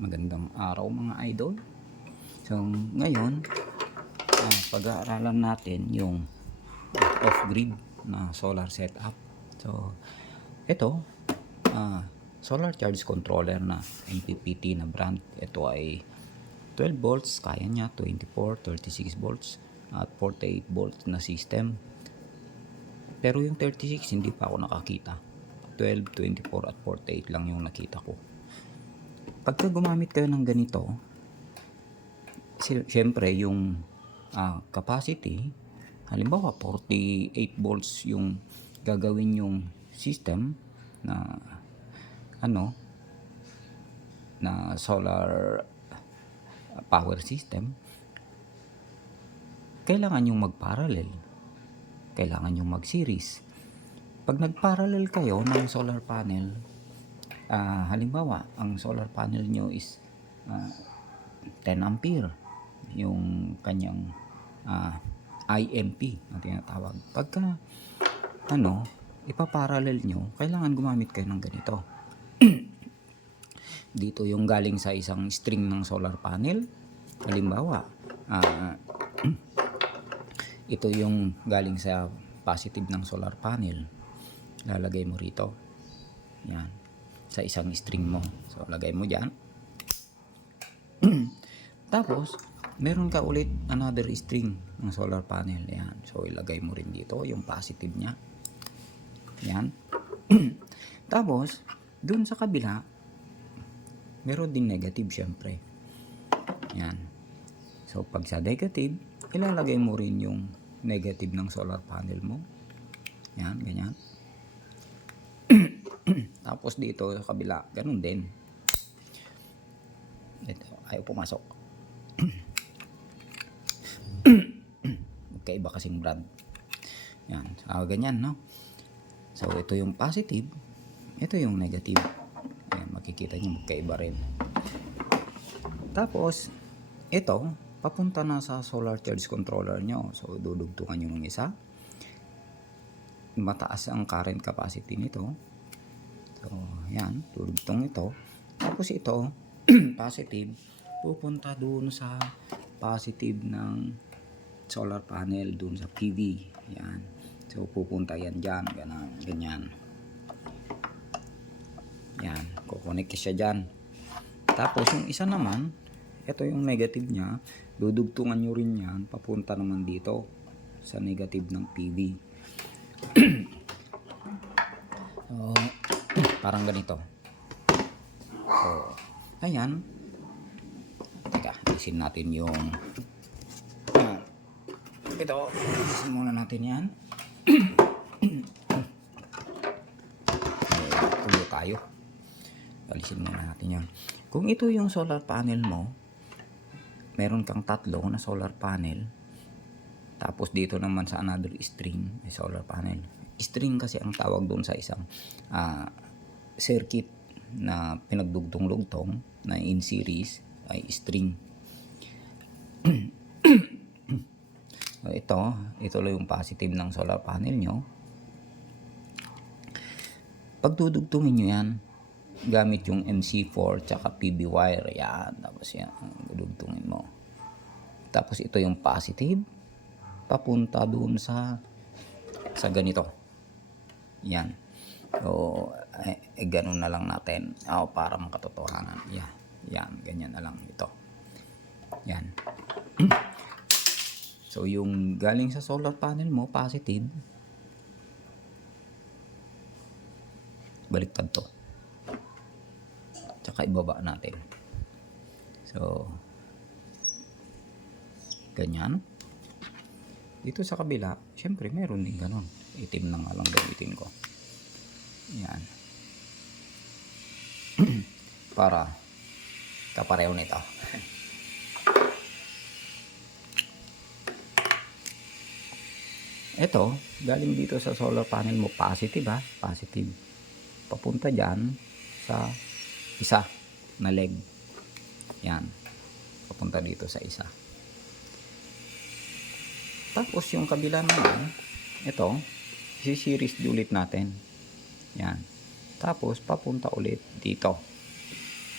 Magandang araw mga idol. So ngayon, pag-aaralan natin yung off-grid na solar setup. So ito, solar charge controller na MPPT na brand. Ito ay 12 volts, kaya niya 24, 36 volts at 48 volts na system. Pero yung 36 hindi pa ako nakakita. 12, 24 at 48 lang yung nakita ko. Pagka gumamit kayo ng ganito, siyempre yung capacity, halimbawa 48 volts yung gagawin yung system na na solar power system, kailangan yung mag-parallel, kailangan yung mag-series. Pag nag-parallel kayo ng solar panel, halimbawa ang solar panel nyo is 10 ampere yung kanyang IMP na tinatawag. Pagka ipaparallel nyo, kailangan gumamit kayo ng ganito. Dito yung galing sa isang string ng solar panel. Halimbawa, ito yung galing sa positive ng solar panel. Lalagay mo rito. Yan. Sa isang string mo. So, lagay mo dyan. Tapos, meron ka ulit another string ng solar panel. Yan. So, ilagay mo rin dito yung positive niya. Yan. Tapos, dun sa kabila, meron din negative syempre. Yan. So, pag sa negative, ilalagay mo rin yung negative ng solar panel mo. Yan, ganyan. Tapos dito sa kabila, ganun din. Ito, ayaw pumasok. Magkaiba kasing brand. Yan, ganyan, no? So, ito yung positive, ito yung negative. Ayan, makikita nyo magkaiba rin. Tapos, ito, papunta na sa solar charge controller nyo. So, dudugtungan nyo ng isa. Mataas ang current capacity nito. So, yan, dudugtong ito. Tapos ito, positive, pupunta doon sa positive ng solar panel, doon sa PV. Yan. So, pupunta yan dyan, ganyan. Yan, kukonek siya dyan. Tapos, yung isa naman, ito yung negative niya, dudugtungan nyo rin yan, papunta naman dito sa negative ng PV. So, parang ganito. So, ayan. Teka, alisin natin yung ito. Alisin muna natin yan. Tulo tayo. Alisin muna natin yan. Kung ito yung solar panel mo, meron kang tatlo na solar panel. Tapos dito naman sa another string ay solar panel. String kasi ang tawag doon sa isang circuit na pinagdugtong-lugtong na in series ay string. Ito lang yung positive ng solar panel nyo. Pagdudugtungin nyo yan gamit yung MC4 tsaka PB wire. Yan. Tapos yan, dudugtungin mo. Tapos ito yung positive, papunta doon sa ganito. Yan. So, ganun na lang natin. Para makatotohanan. Yan, ganyan na lang ito. Yan. So, yung galing sa solar panel mo, positive, baliktad to. Tsaka ibaba natin. So, ganyan. Dito sa kabila, syempre meron din ganon. Itim na nga lang gamitin ko. Yan. Para kapareho nito. Ito, galing dito sa solar panel mo, positive positive. Papunta dyan sa isa na leg. Yan. Papunta dito sa isa. Tapos yung kabila naman, ito, isi-series ulit natin. Yan. Tapos papunta ulit dito.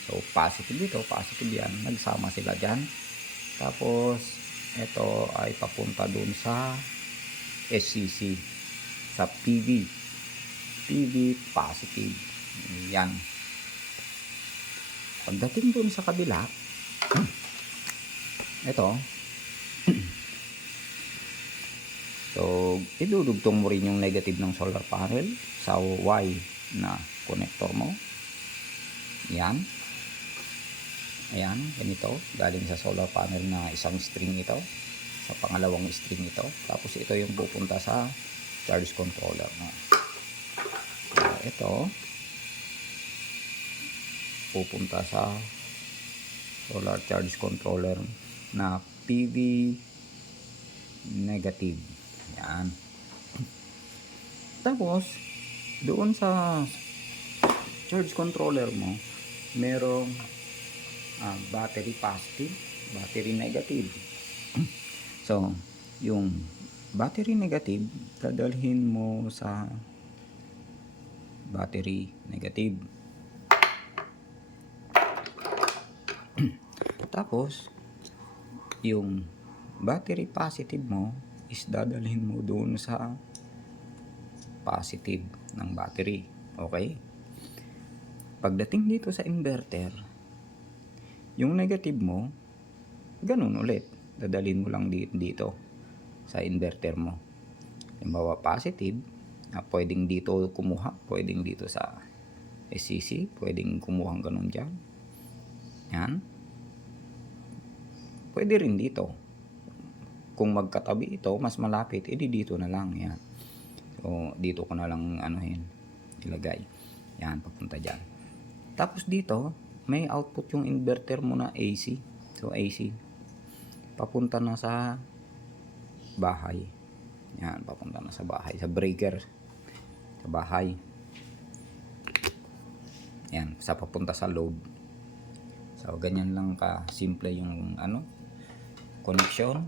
So, positive dito, positive yan. Nagsama sila dyan. Tapos, ito ay papunta dun sa SCC. Sa PV. PV positive. Yan. Pagdating dun sa kabila, ito, so, idudugtong mo rin yung negative ng solar panel sa Y na connector mo. Yan. Ayan, ganito. Galing sa solar panel na isang string ito. Sa pangalawang string ito. Tapos ito yung pupunta sa charge controller mo. So, ito pupunta sa solar charge controller na PV negative. Yan. Tapos, doon sa charge controller mo, merong battery positive, battery negative. So, yung battery negative, dadalhin mo sa battery negative. Tapos, yung battery positive mo is dadalhin mo doon sa positive ng battery. Okay? Pagdating dito sa inverter, yung negative mo, ganun ulit. Dadalhin mo lang dito sa inverter mo. Halimbawa positive, pwedeng dito kumuha, pwedeng dito sa SCC, pwedeng kumuha ganun dyan. Yan. Pwede rin dito. Kung magkatabi ito, mas malapit, edi dito na lang. Yan. So, dito ko na lang ilagay. Yan, papunta dyan. Tapos dito, may output yung inverter mo na AC. So, AC. Papunta na sa bahay. Yan, papunta na sa bahay. Sa breaker. Sa bahay. Yan, sa papunta sa load. So, ganyan lang ka-simple yung connection.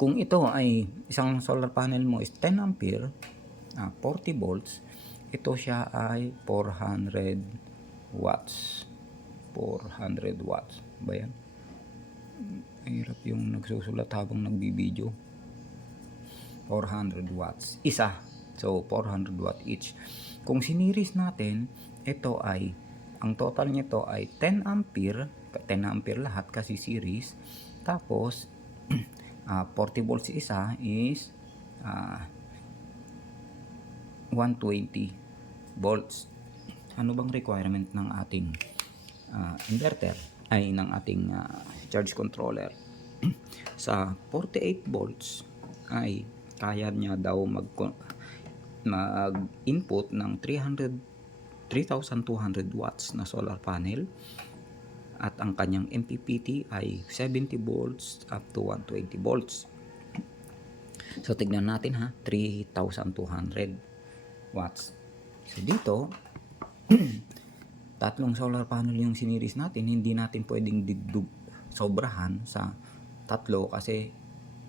Kung ito ay isang solar panel mo is 10 ampere, 40 volts, ito siya ay 400 watts. 400 watts. Ba yan? Mahirap yung nagsusulat habang nagbibideo. 400 watts. Isa. So, 400 watt each. Kung siniris natin, ito ay, ang total nito ay 10 ampere. 10 ampere lahat kasi series. Tapos, 40 volts isa is 120 volts. Ano bang requirement ng ating inverter? Ay, ng ating charge controller. Sa 48 volts ay kaya niya daw mag-input ng 3,200 watts na solar panel. At ang kanyang MPPT ay 70 volts up to 120 volts. So, tignan natin 3,200 watts. So, dito, tatlong solar panel yung siniris natin. Hindi natin pwedeng sobrahan sa tatlo kasi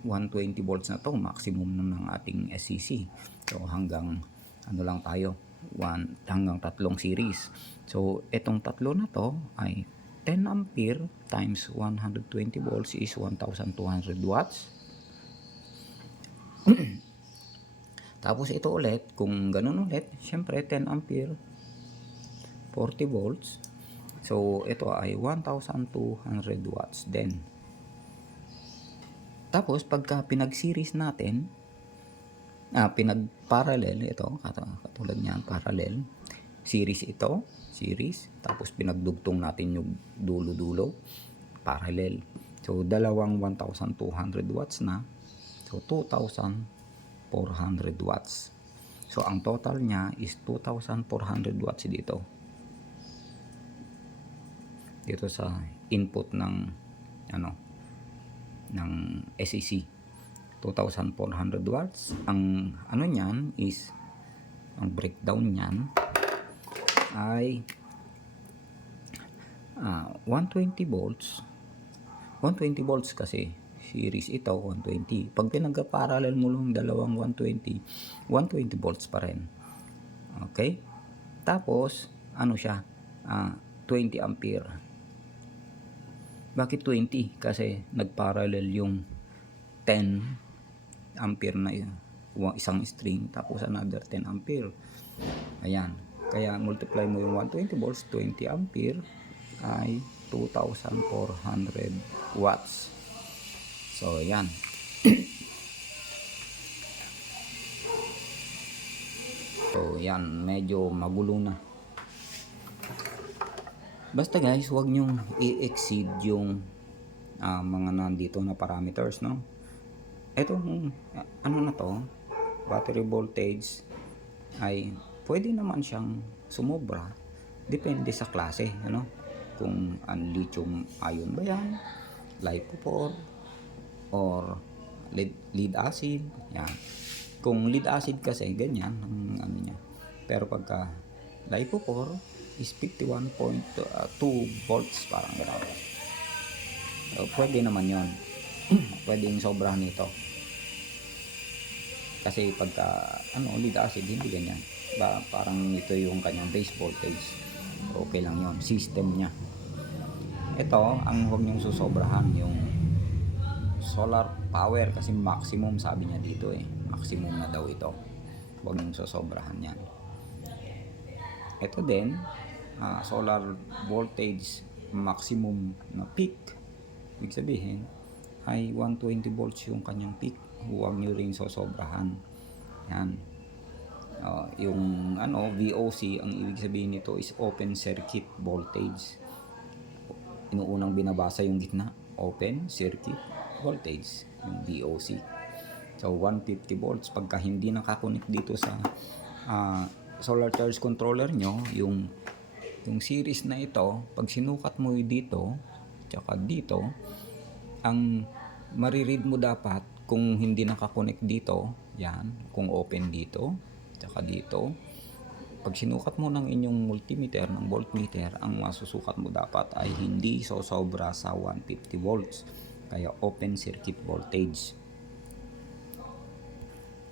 120 volts na to, maximum ng ating SCC. So, hanggang lang tayo, hanggang tatlong series. So, itong tatlo na to ay 10 ampere times 120 volts is 1,200 watts. Tapos ito ulit, kung ganun ulit, syempre 10 ampere, 40 volts. So, ito ay 1,200 watts din. Tapos, pagka pinag-series natin, pinag-parallel, ito, katulad niyan, parallel, series ito, series, tapos pinagdugtong natin yung dulo-dulo, parallel. So, dalawang 1,200 watts na. So, 2,400 watts. So, ang total niya is 2,400 watts dito. Dito sa input ng ng SEC. 2,400 watts. Ang niyan is, ang breakdown niyan ay 120 volts. 120 volts kasi series ito 120. Pag pinagka-parallel mo lang dalawang 120 volts pa rin. Okay? Tapos siya? 20 ampere. Bakit 20? Kasi nagparallel yung 10 ampere na yun, isang string, tapos another 10 ampere. Ayan, kaya multiply mo yung 120 volts, 20 ampere ay 2,400 watts. So ayan. So yan, medyo magulo na. Basta guys, huwag nyong i-exceed yung mga nandito na parameters, no? Itong ano na to, battery voltage ay pwede naman siyang sumobra, depende sa klase, ano? Kung lithium ion ba yan, LiPo4 or lead acid, yan. Kung lead acid kasi ganyan ang ano niya, pero pagka LiPo4 is 51.2 volts, parang gano'n. So, pwede naman yon. Pwedeng sobrahan nito. Kasi pagka lead acid, hindi ganyan. Parang ito yung kanyang base voltage. Okay lang yon, system niya. Ito, ang huwag niyong susobrahan, yung solar power, kasi maximum sabi niya dito maximum na daw ito. Huwag niyong susobrahan yan. Ito din, solar voltage maximum na peak, ibig sabihin ay 120 volts yung kanyang peak. Huwag nyo rin sosobrahan yan. Yung VOC, ang ibig sabihin nito is open circuit voltage. Inuunang binabasa yung gitna, open circuit voltage, yung VOC. So 150 volts pagka hindi nakakonect dito sa solar charge controller nyo, yung series na ito, pag sinukat mo dito tsaka dito, ang mariread mo dapat kung hindi nakakonect dito, yan, kung open dito tsaka dito, pag sinukat mo ng inyong multimeter, ng voltmeter, ang masusukat mo dapat ay hindi sosobra sa 150 volts, kaya open circuit voltage.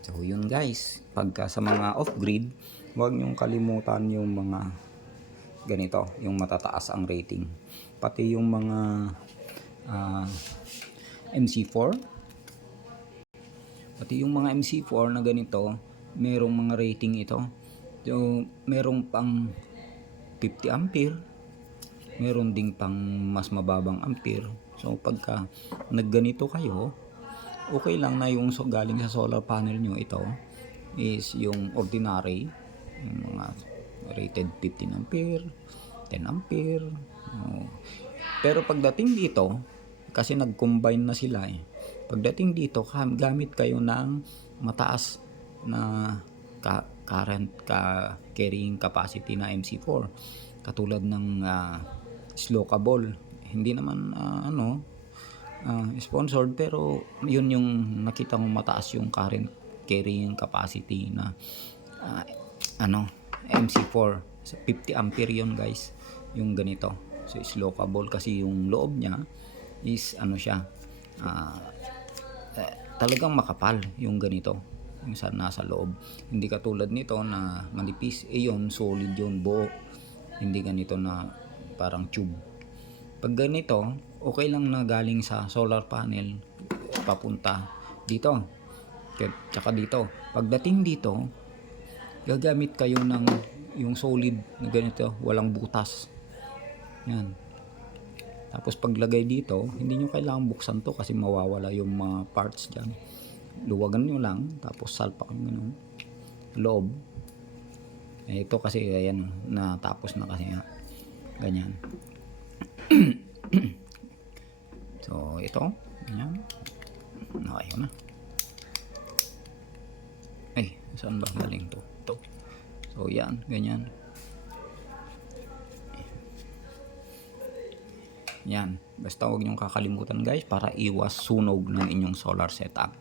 So yun guys, pagka sa mga off-grid, huwag nyong kalimutan yung mga ganito, yung matataas ang rating. Pati yung mga MC4, pati yung mga MC4 na ganito, merong mga rating ito. So merong pang 50 ampere, meron ding pang mas mababang ampere. So pagka nagganito kayo, okay lang na yung galing sa solar panel nyo, ito is yung ordinary, yung mga rated 15 ampere, 10 ampere. Pero pagdating dito, kasi nag-combine na sila pagdating dito, gamit kayo ng mataas na current carrying capacity na MC4, katulad ng Slokable. Hindi naman sponsored, pero yun yung nakita mo mataas yung current carrying capacity na MC4. 50 ampere yun guys, yung ganito. So Slokable, kasi yung loob niya is siya, talagang makapal yung ganito, yung nasa loob. Hindi katulad nito na manipis, yun solid yun, buo. Hindi ganito na parang tube. Pag ganito, okay lang na galing sa solar panel papunta dito, tsaka dito. Pagdating dito, gagamit kayo ng yung solid na ganito, walang butas. Yan. Tapos paglagay dito, hindi nyo kailangan buksan to kasi mawawala yung mga parts dyan. Luwagan nyo lang, tapos salpak nyo ng loob. Ito kasi ayan, natapos na kasi ganyan. So ito, ganyan. Okay na. Ay, saan ba galing to? Ito. So yan, ganyan. Yan, basta huwag niyong kakalimutan guys, para iwas sunog ng inyong solar setup.